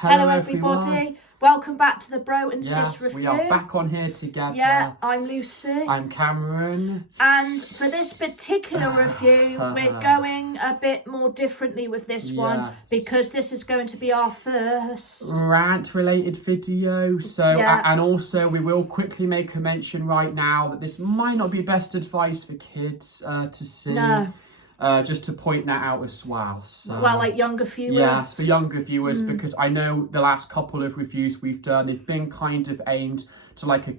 Hello everybody. Welcome back to the Bro and Sis Review. We are back on here together. Yeah, I'm Lucy. I'm Cameron. And for this particular review, we're going a bit more differently with this one because this is going to be our first rant related video. And also we will quickly make a mention right now that this might not be best advice for kids to see. No. Just to point that out as well. So, like younger viewers? Yes, for younger viewers, because I know the last couple of reviews we've done, they've been kind of aimed to like a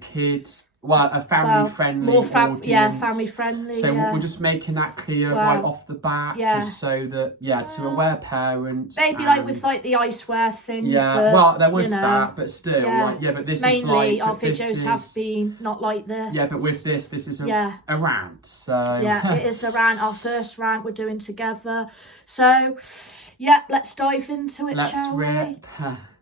family-friendly audience. Yeah, family-friendly, So we're just making that clear right off the bat, just so that, to aware parents. Maybe like with like the iceware thing. Yeah, but, there was that, but still, but this mainly is like... Mainly our videos have been not like the... Yeah, but with this is a rant, so... Yeah, it is a rant, our first rant we're doing together. So... yeah, let's dive into it, shall we?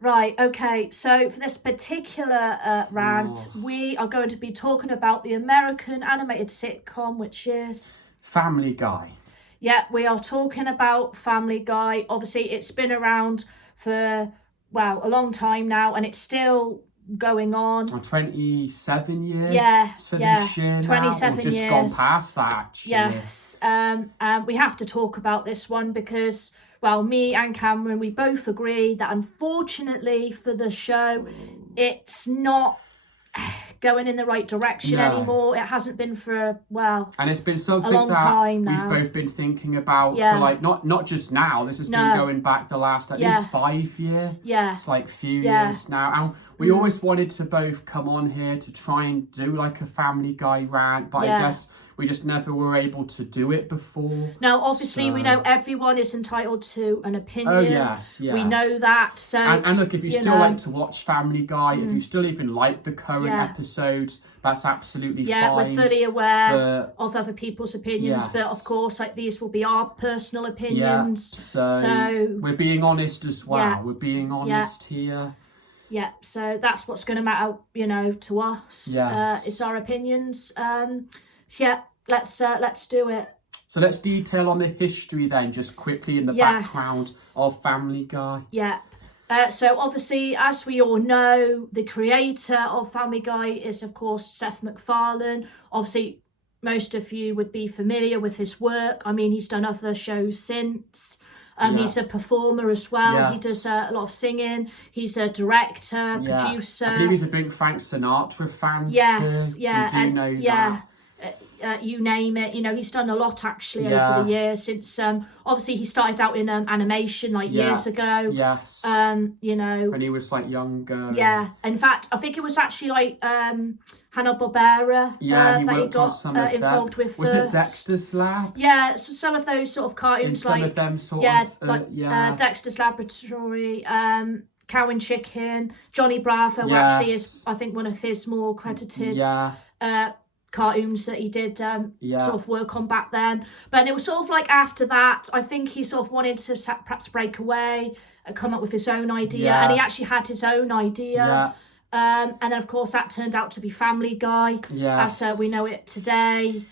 Right, okay, so for this particular rant, we are going to be talking about the American animated sitcom, which is... Family Guy. Yeah, we are talking about Family Guy. Obviously, it's been around for, a long time now, and it's still going on. 27 years? Yes, for this year 27 years. Just gone past that, actually. Yes, we have to talk about this one because... me and Cameron, we both agree that unfortunately for the show, it's not going in the right direction anymore. It hasn't been for, and it's been something a long time we've both been thinking about for like, not just now, this has been going back the last at least 5 years. Yeah. It's like few years now. And we always wanted to both come on here to try and do like a Family Guy rant, but I guess we just never were able to do it before. Now, obviously, we know everyone is entitled to an opinion. Oh, yes, yeah. We know that. So, and look, if you still like to watch Family Guy, if you still even like the current episodes, that's absolutely fine. Yeah, we're fully aware of other people's opinions, but of course, like these will be our personal opinions. Yeah, so we're being honest as well. Yeah. We're being honest here. Yeah, so that's what's going to matter, to us. Yes. It's our opinions. Let's do it. So let's detail on the history then, just quickly in the background of Family Guy. Yeah. So obviously, as we all know, the creator of Family Guy is, of course, Seth McFarlane. Obviously, most of you would be familiar with his work. I mean, he's done other shows since. He's a performer as well. Yes. He does a lot of singing. He's a director, producer. I believe he's a big Frank Sinatra fan. Yes, too. We do know that. You name it. He's done a lot actually over the years since. Obviously, he started out in animation years ago. Yes. When he was younger. Yeah. In fact, I think it was actually Hanna-Barbera that he got involved with. Was it Dexter's Lab? Yeah. So some of those sort of cartoons, some of them Dexter's Laboratory. Cow and Chicken, Johnny Bravo actually is, I think, one of his more credited cartoons that he did sort of work on back then. But it was sort of after that, I think he sort of wanted to perhaps break away and come up with his own idea. And he actually had his own idea. And then, of course, that turned out to be Family Guy, as we know it today.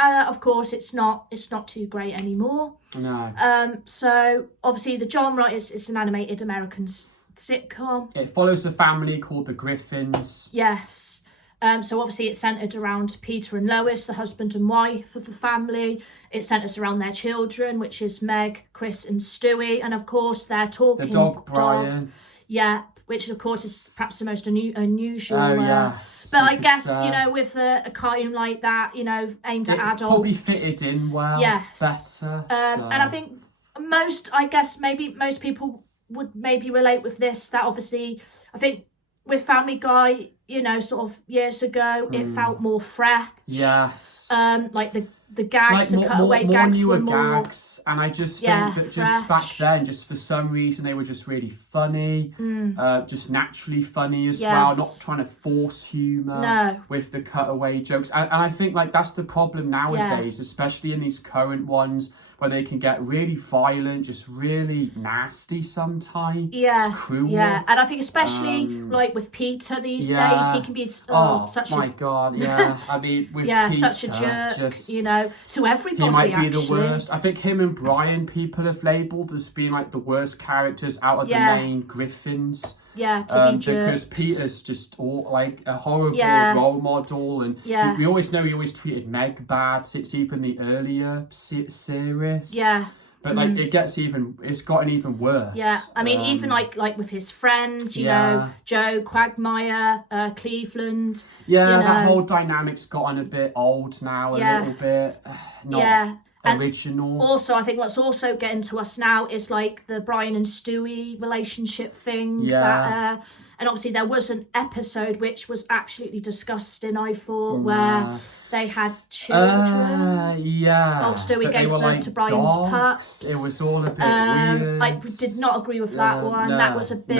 Of course, it's not too great anymore. No. So obviously the genre is an animated American sitcom. It follows a family called the Griffins. Yes. So obviously it's centered around Peter and Lois, the husband and wife of the family. It centers around their children, which is Meg, Chris, and Stewie, and of course their talking the dog Brian. Yeah. Which, of course, is perhaps the most unusual. Oh, yes. But I guess, with a cartoon like that, aimed at adults. Probably fitted in well. Yes. Better. And I think most people would maybe relate with this. That obviously, I think with Family Guy, sort of years ago, it felt more fresh. Yes. Like the gags, the cutaway gags were more gags, and I just think that just back then, just for some reason, they were just really funny, just naturally funny as well, not trying to force humour with the cutaway jokes. And I think that's the problem nowadays, especially in these current ones, where they can get really violent, just really nasty sometimes. Yeah, it's cruel. Yeah, and I think especially with Peter these days, he can be such my God, yeah. I mean, with Peter, such a jerk, know, to everybody. He might be actually. the worst. I think him and Brian, people have labelled as being like the worst characters out of the main Griffins. Yeah, to be because jerks. Peter's just like a horrible role model, and we always know he always treated Meg bad since even the earlier series. Yeah. But like it's gotten even worse. Yeah, I mean even like with his friends, you know, Joe, Quagmire, Cleveland. Yeah, that whole dynamic's gotten a bit old now, a little bit not original. And also, I think what's also getting to us now is like the Brian and Stewie relationship thing. That, and obviously there was an episode which was absolutely disgusting, I thought, where they had children. Oh, Stewie gave birth to Brian's pups. It was all a bit weird. I did not agree with that one. That was a bit...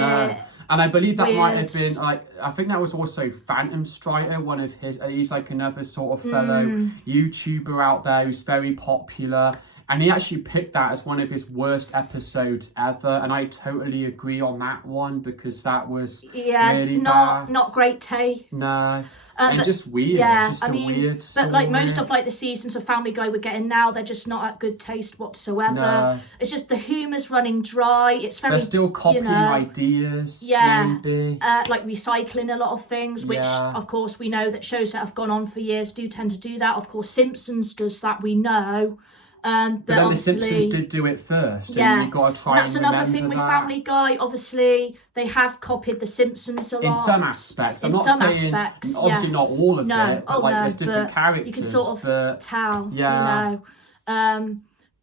And I believe that weird. might have been, like, I think that was also Phantom Strider, one of his, he's like another sort of fellow YouTuber out there who's very popular. And he actually picked that as one of his worst episodes ever. And I totally agree on that one because that was really bad. Not great taste. No. And just weird. A weird story. But like most of like the seasons of Family Guy we're getting now, they're just not at good taste whatsoever. No. It's just the humour's running dry. It's very... They're still copying ideas, maybe. Like recycling a lot of things, which of course we know that shows that have gone on for years do tend to do that. Of course Simpsons does that, we know. But then the Simpsons did do it first, and you got to try and that's another thing with Family Guy. Obviously, they have copied the Simpsons a lot in some aspects. I'm not saying obviously not all of it, but like there's different characters. You can sort of tell, you know.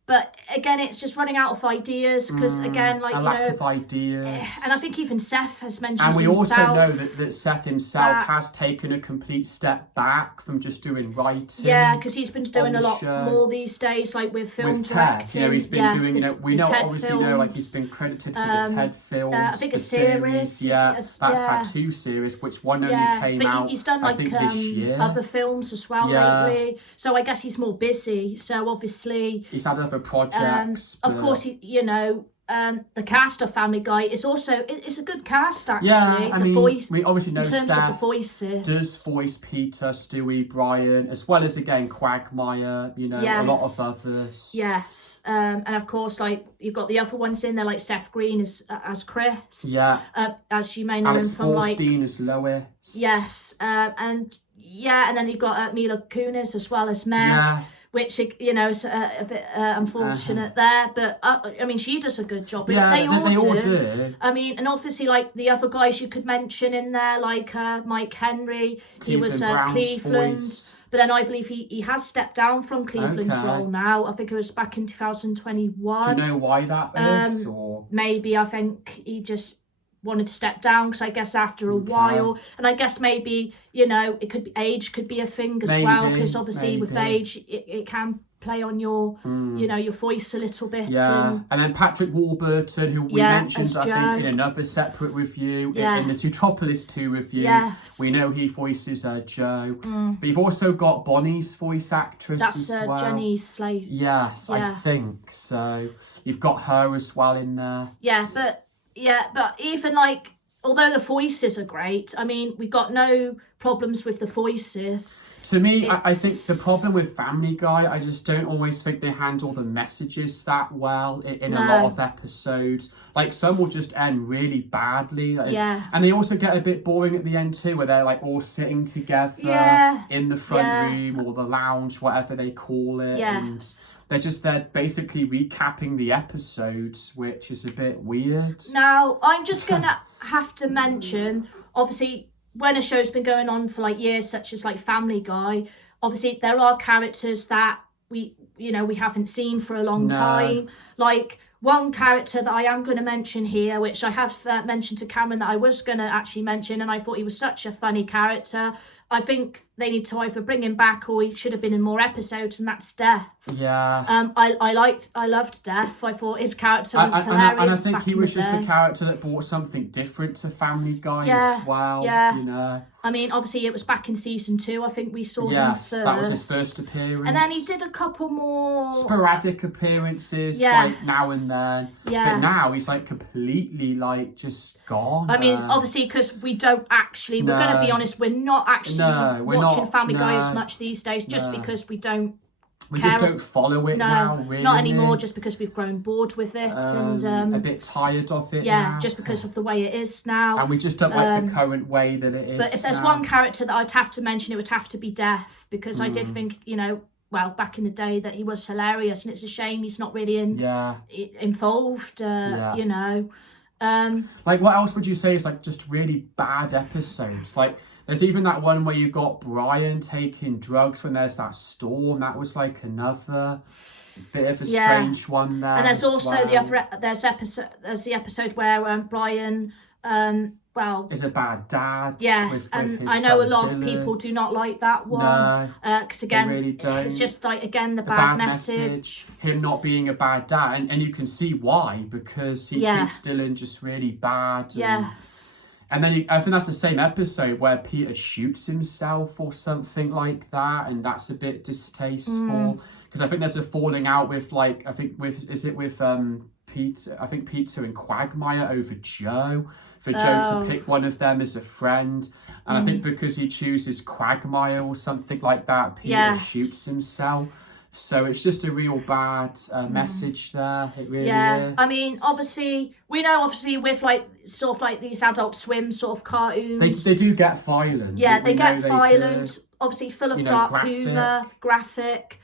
But again, it's just running out of ideas because again, like a lack of ideas. And I think even Seth has mentioned. And we also know that Seth himself has taken a complete step back from just doing writing. Yeah, because he's been doing a lot more these days, like with film directing. You know, he's been doing. We know obviously know like he's been credited for the TED films. I think a series. That's had 2 series, which one only came out. He's done like this year. other films as well lately. So I guess he's more busy. So obviously he's had other projects. Of course, you know, the cast of Family Guy is also it's a good cast actually. Yeah, I mean, voice, we obviously know in terms Seth of the voices. Does voice Peter, Stewie, Brian, as well as again Quagmire. You know, a lot of others. Yes, and of course, like you've got the other ones in there, like Seth Green as Chris. Yeah. As you may know him from Borstein as Lois. Yes, and then you've got Mila Kunis as well as Meg. Yeah. Which, you know, is a bit unfortunate there. But, I mean, she does a good job. Yeah, they all do. I mean, and obviously, like, the other guys you could mention in there, like Mike Henry. He was Cleveland's. But then I believe he has stepped down from Cleveland's role now. I think it was back in 2021. Do you know why that is? Or? Maybe, I think he just wanted to step down because I guess after a while, and I guess maybe, you know, it could be age could be a thing as well, because obviously with age it can play on your you know, your voice a little bit. And then Patrick Warburton, who we mentioned I think in another separate review in the Zootropolis 2 review. We know he voices Joe, but you've also got Bonnie's voice actress as well. That's Jenny Slate. Yes, I think so. You've got her as well in there. But even like, although the voices are great, I mean, we got no problems with the voices. To me, I think the problem with Family Guy, I just don't always think they handle the messages that well in a lot of episodes. Like, some will just end really badly. And they also get a bit boring at the end too, where they're like all sitting together in the front room or the lounge, whatever they call it. And they're basically recapping the episodes, which is a bit weird. Now, I'm just going to have to mention, obviously, when a show's been going on for like years, such as like Family Guy, obviously there are characters that we haven't seen for a long time. Like one character that I am going to mention here, which I have mentioned to Cameron that I was going to actually mention, and I thought he was such a funny character. I think they need to either bring him back or he should have been in more episodes, and that's Death. I loved Death. I thought his character was hilarious. And I think he was just a character that brought something different to Family Guy as well. You know. I mean, obviously it was back in season 2. I think we saw him first. That was his first appearance. And then he did a couple more sporadic appearances, like now and then. But now he's like completely like just gone. I mean, obviously because we don't actually. We're going to be honest. We're not actually watching Family Guy as much these days, just because we don't we just don't follow it now, really. Not anymore, just because we've grown bored with it and a bit tired of it now. Just because of the way it is now. And we just don't like the current way that it is. But if there's one character that I'd have to mention, it would have to be Death, because I did think, back in the day, that he was hilarious, and it's a shame he's not really involved, Like, what else would you say is like just really bad episodes? Like, there's even that one where you got Brian taking drugs when there's that storm. That was like another bit of a strange one there. And there's also there's the episode where Brian is a bad dad. Yes, with I know a lot of people do not like that one. Because again, really don't. It's just like, again, the bad message. Him not being a bad dad, and you can see why, because he treats Dylan just really bad. And then I think that's the same episode where Peter shoots himself or something like that, and that's a bit distasteful. Because I think there's a falling out with Peter, I think Peter and Quagmire over Joe, for Joe to pick one of them as a friend. And I think because he chooses Quagmire or something like that, Peter shoots himself. So it's just a real bad message there. It really is. I mean, we know with like sort of like these Adult Swim sort of cartoons, they do get violent. Yeah, they get violent. Obviously, full of dark humour, graphic.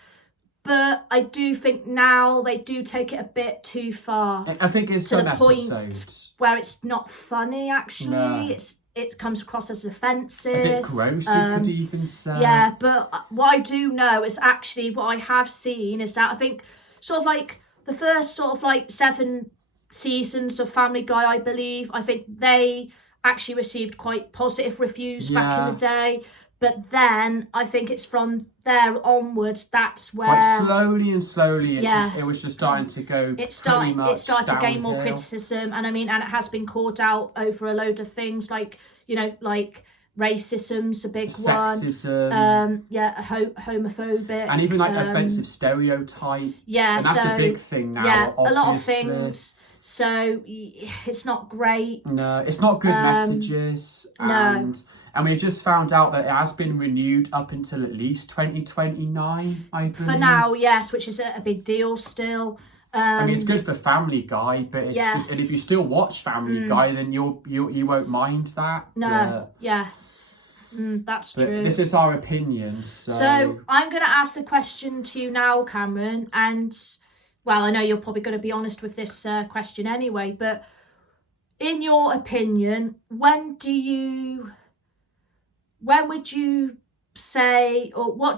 But I do think now they do take it a bit too far. I think it's to some the point episodes where it's not funny. Actually, no. It comes across as offensive. A bit gross, you could even say. Yeah, but what I do know is actually what I have seen is that I think sort of like the first sort of like 7 seasons of Family Guy, I believe, I think they actually received quite positive reviews back in the day. But then I think it's from there onwards that's where, like, slowly it was just starting to go. It started to gain more criticism, and it has been called out over a load of things, like like racism's a big sexism, one, homophobic, and even like offensive stereotypes. Yeah, and that's a big thing now. Yeah, obviously. A lot of things. So it's not great. No, it's not good messages. And we just found out that it has been renewed up until at least 2029, I believe. For now, yes, which is a big deal still. It's good for Family Guy, but it's just, and if you still watch Family Guy, then you won't mind that. No, that's true. This is our opinion. So I'm going to ask the question to you now, Cameron, and well, I know you're probably going to be honest with this question anyway, but in your opinion, when would you say, or when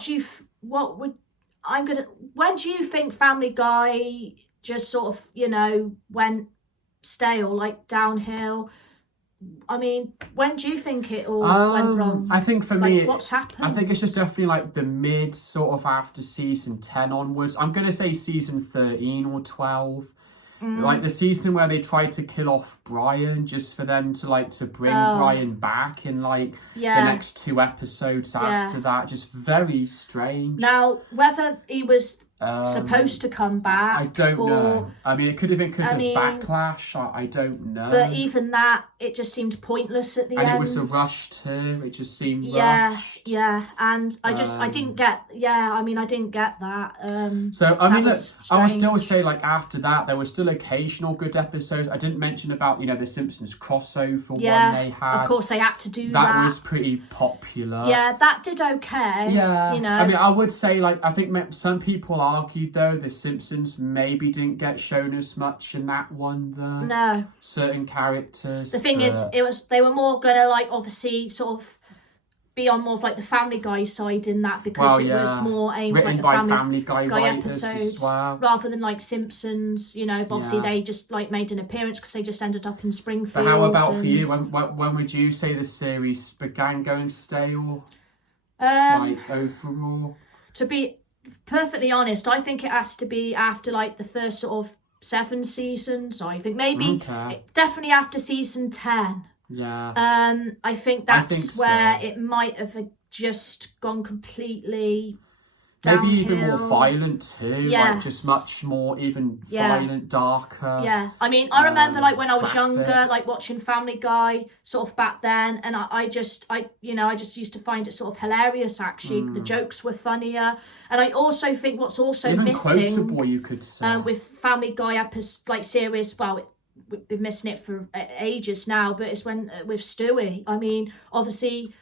do you think Family Guy just sort of, went stale, like downhill? When do you think it all went wrong? I think for me, what's happened? I think it's just definitely like the mid sort of after season 10 onwards. I'm going to say season 13 or 12. Like the season where they tried to kill off Brian just for them to bring Brian back in the next 2 episodes after that. Just very strange. Now, whether he was supposed to come back, I don't know. It could have been because of backlash. I don't know. But even that, it just seemed pointless at the end. And it was a rush too. It just seemed rushed. Yeah. And I didn't get. I didn't get that. I would still say after that there were still occasional good episodes. I didn't mention about the Simpsons crossover one they had. Of course they had to do that. That was pretty popular. Yeah, that did okay. Yeah. I would say I think some people argued though the Simpsons maybe didn't get shown as much in that one though. No. Certain characters. The thing is, they were more gonna obviously sort of be on more of the Family Guy side in that, because it was more aimed written the by Family Guy episodes as well, rather than Simpsons. But obviously they just made an appearance because they just ended up in Springfield. But how about for you? When would you say the series began going stale? Overall, to be perfectly honest, I think it has to be after the first sort of 7 seasons. I think maybe definitely after season 10. Yeah. I think that's where it might have just gone completely downhill. Maybe even more violent too, like just much more even violent, darker. Yeah, I mean, I remember like when I was younger, like watching Family Guy sort of back then, and I just used to find it sort of hilarious actually. The jokes were funnier, and I also think what's also even missing, quotable, you could say, with Family Guy series, well, we've been missing it for ages now, but it's when with Stewie. I mean, obviously,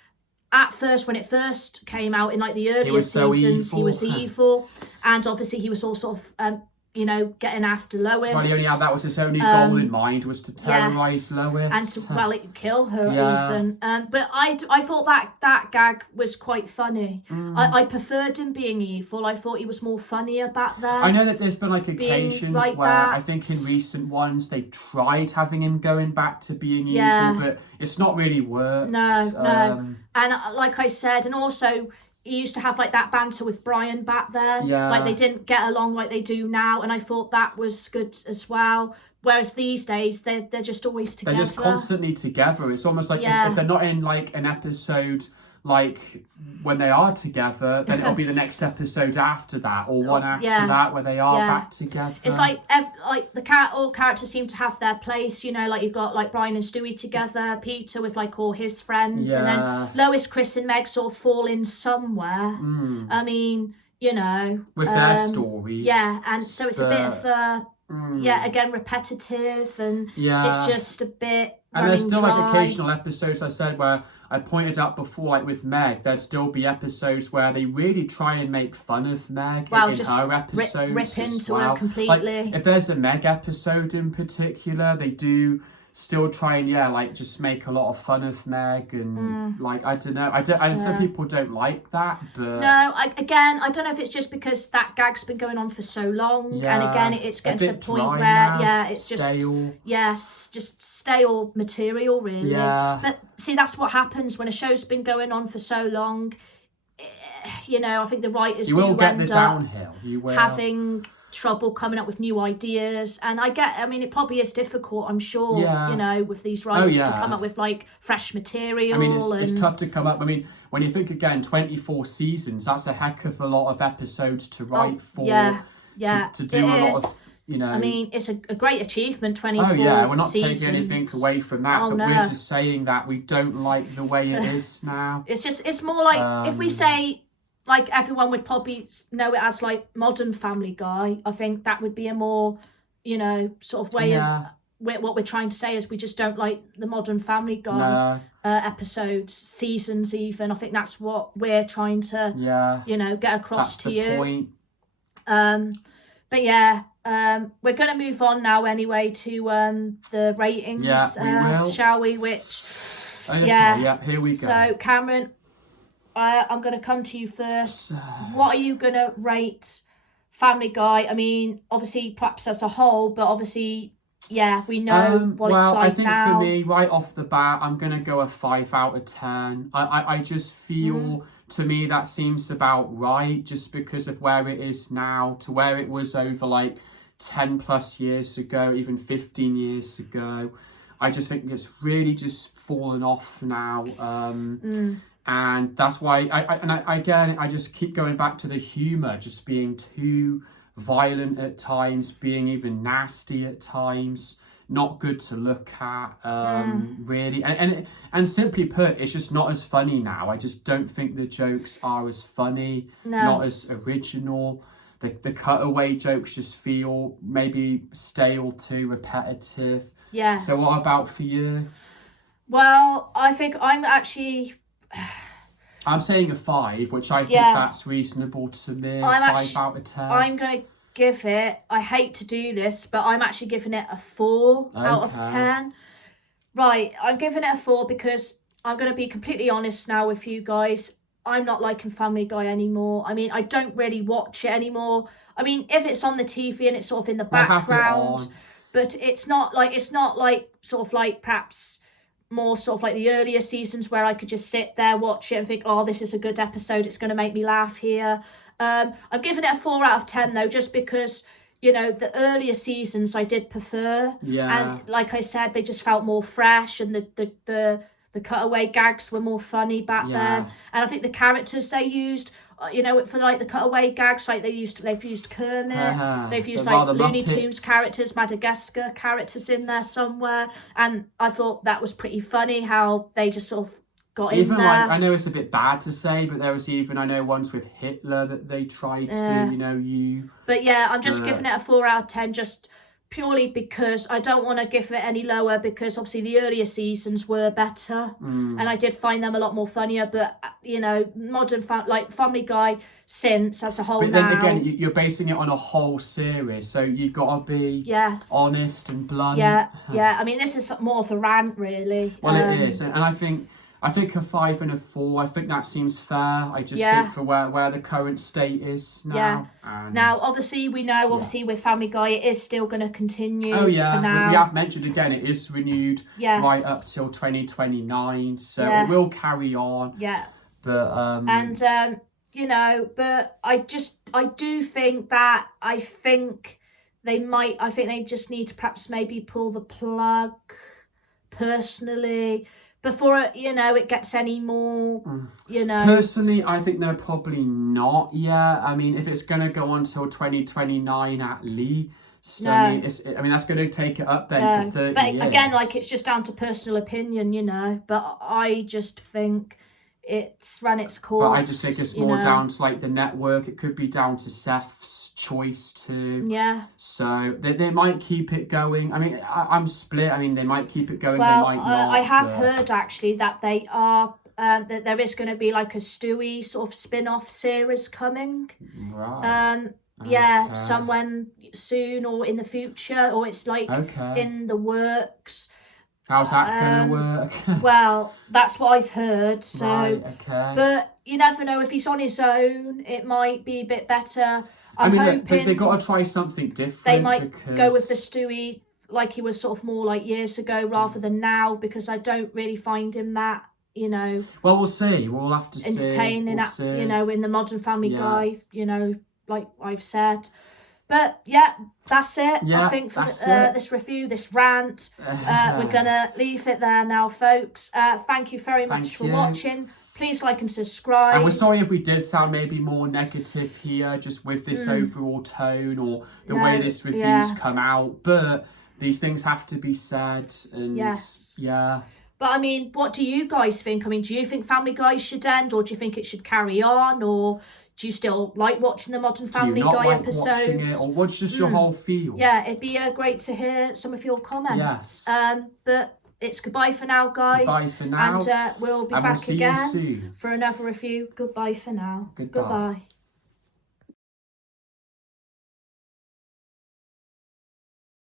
at first, when it first came out in like the earlier seasons, he was evil, and obviously he was all sort of getting after Lois. Well, he only had that was his only goal in mind, was to terrorise Lois. And to, kill her even. But I thought that gag was quite funny. I preferred him being evil. I thought he was more funnier back then. I know that there's been like occasions like where that. I think in recent ones they've tried having him going back to being evil, but it's not really worked. No. And like I said, and also he used to have like that banter with Brian back then. Like they didn't get along like they do now, and I thought that was good as well. Whereas these days they're just always together. They're just constantly together. It's almost like if they're not in like an episode like when they are together, then it'll be the next episode after that, or one after that where they are back together. It's like all characters seem to have their place, like you've got like Brian and Stewie together, Peter with like all his friends, and then Lois, Chris and Meg sort of fall in somewhere. I mean, with their story. And so it's a bit of a again repetitive, and it's just a bit. And there's still like occasional episodes, I said, where I pointed out before, like with Meg, there'd still be episodes where they really try and make fun of Meg in just her episodes. Rip into her completely. Like, if there's a Meg episode in particular, they do still try and just make a lot of fun of Meg, and like I don't know, some people don't like that, but no, I don't know if it's just because that gag's been going on for so long, and again it's getting to the point where it's stale. Just stale material really. But see, that's what happens when a show's been going on for so long. I think the writers you will get end the downhill. You will having trouble coming up with new ideas, and I mean it probably is difficult, I'm sure, with these writers to come up with like fresh material. I mean it's tough to come up. I mean, when you think again 24 seasons, that's a heck of a lot of episodes to write for, to do a lot of I mean, it's a great achievement, 24 seasons. We're not taking anything away from that, but we're just saying that we don't like the way it is now. It's more like if we say like everyone would probably know it as like modern Family Guy, I think that would be a more, sort of way of what we're trying to say is we just don't like the modern Family Guy episodes, seasons even. I think that's what we're trying to, get across to you. Point. But we're going to move on now anyway to the ratings, we will. Shall we? Which, here we go. So Cameron, I'm going to come to you first. What are you going to rate Family Guy? I mean, obviously, perhaps as a whole, but obviously, we know what it's like now. Well, I think for me, right off the bat, I'm going to go a 5 out of 10. I just feel, to me, that seems about right, just because of where it is now to where it was over like 10 plus years ago, even 15 years ago. I just think it's really just fallen off now. And that's why I just keep going back to the humour just being too violent at times, being even nasty at times, not good to look at, really. And simply put, it's just not as funny now. I just don't think the jokes are as funny, not as original. The cutaway jokes just feel maybe stale too, repetitive. Yeah. So what about for you? Well, I think I'm actually... I'm saying a 5, which I think that's reasonable to me. 5 out of 10. I'm going to give it, I hate to do this, but I'm actually giving it a 4 out of 10. Right, I'm giving it a 4 because I'm going to be completely honest now with you guys. I'm not liking Family Guy anymore. I mean, I don't really watch it anymore. I mean, if it's on the TV and it's sort of in the background, but it's not like sort of like perhaps more sort of like the earlier seasons where I could just sit there, watch it and think, oh, this is a good episode, it's going to make me laugh here. I'm giving it a 4 out of 10 though, just because, the earlier seasons I did prefer. And like I said, they just felt more fresh, and the the cutaway gags were more funny back then. And I think the characters they used, you know, for like the cutaway gags, like they've used Kermit, they've used like Looney Tunes characters, Madagascar characters in there somewhere, and I thought that was pretty funny how they just sort of got even in there. Like, I know it's a bit bad to say, but there was even, I know, ones with Hitler that they tried to, you know, But yeah, I'm just giving it a 4 out of 10, just purely because I don't want to give it any lower, because obviously the earlier seasons were better, and I did find them a lot more funnier. But you know, Family Guy since as a whole. But then again, you're basing it on a whole series, so you've got to be honest and blunt. Yeah. I mean, this is more of a rant, really. Well, it is, and I think a 5 and a 4. I think that seems fair. I just think for where the current state is now. Yeah. And now, obviously, we know, with Family Guy, it is still going to continue. Oh yeah, for now. We have mentioned again, it is renewed right up till 2029, so it will carry on. Yeah. But you know, but I do think that I think they just need to perhaps maybe pull the plug personally before it gets any more, Personally, I think they're probably not yet. I mean, if it's going to go on till 2029 at least, I mean, that's going to take it up then to 30 but years. Again, like, it's just down to personal opinion, but I just think it's run its course. But I just think it's more down to like the network. It could be down to Seth's choice too. Yeah. So they might keep it going. I mean, I'm split. I mean, they might keep it going. Well, they might not. I have heard actually that they are that there is going to be like a Stewie sort of spin-off series coming. Right. Yeah, someone soon or in the future, or it's like in the works. How's that going to work? Well, that's what I've heard. So, right, but you never know, if he's on his own, it might be a bit better. I'm hoping they got to try something different. They might go with the Stewie like he was sort of more like years ago rather than now, because I don't really find him that, Well, we'll see. We'll have to entertaining see. in the Modern Family Guy, like I've said. But yeah, that's it. Yeah, I think for this review, this rant, we're gonna leave it there now, folks. Thank you very much for watching. Please like and subscribe. And we're sorry if we did sound maybe more negative here, just with this overall tone or the way this review's come out. But these things have to be said. And yeah. But I mean, what do you guys think? I mean, do you think Family Guy should end, or do you think it should carry on, or do you still like watching the Modern Family Guy episodes? Watching it, or what's just your whole feel? Yeah, it'd be great to hear some of your comments. Yes. But it's goodbye for now, guys. Goodbye for now. And we'll be back see again you soon for another review. Goodbye for now. Goodbye.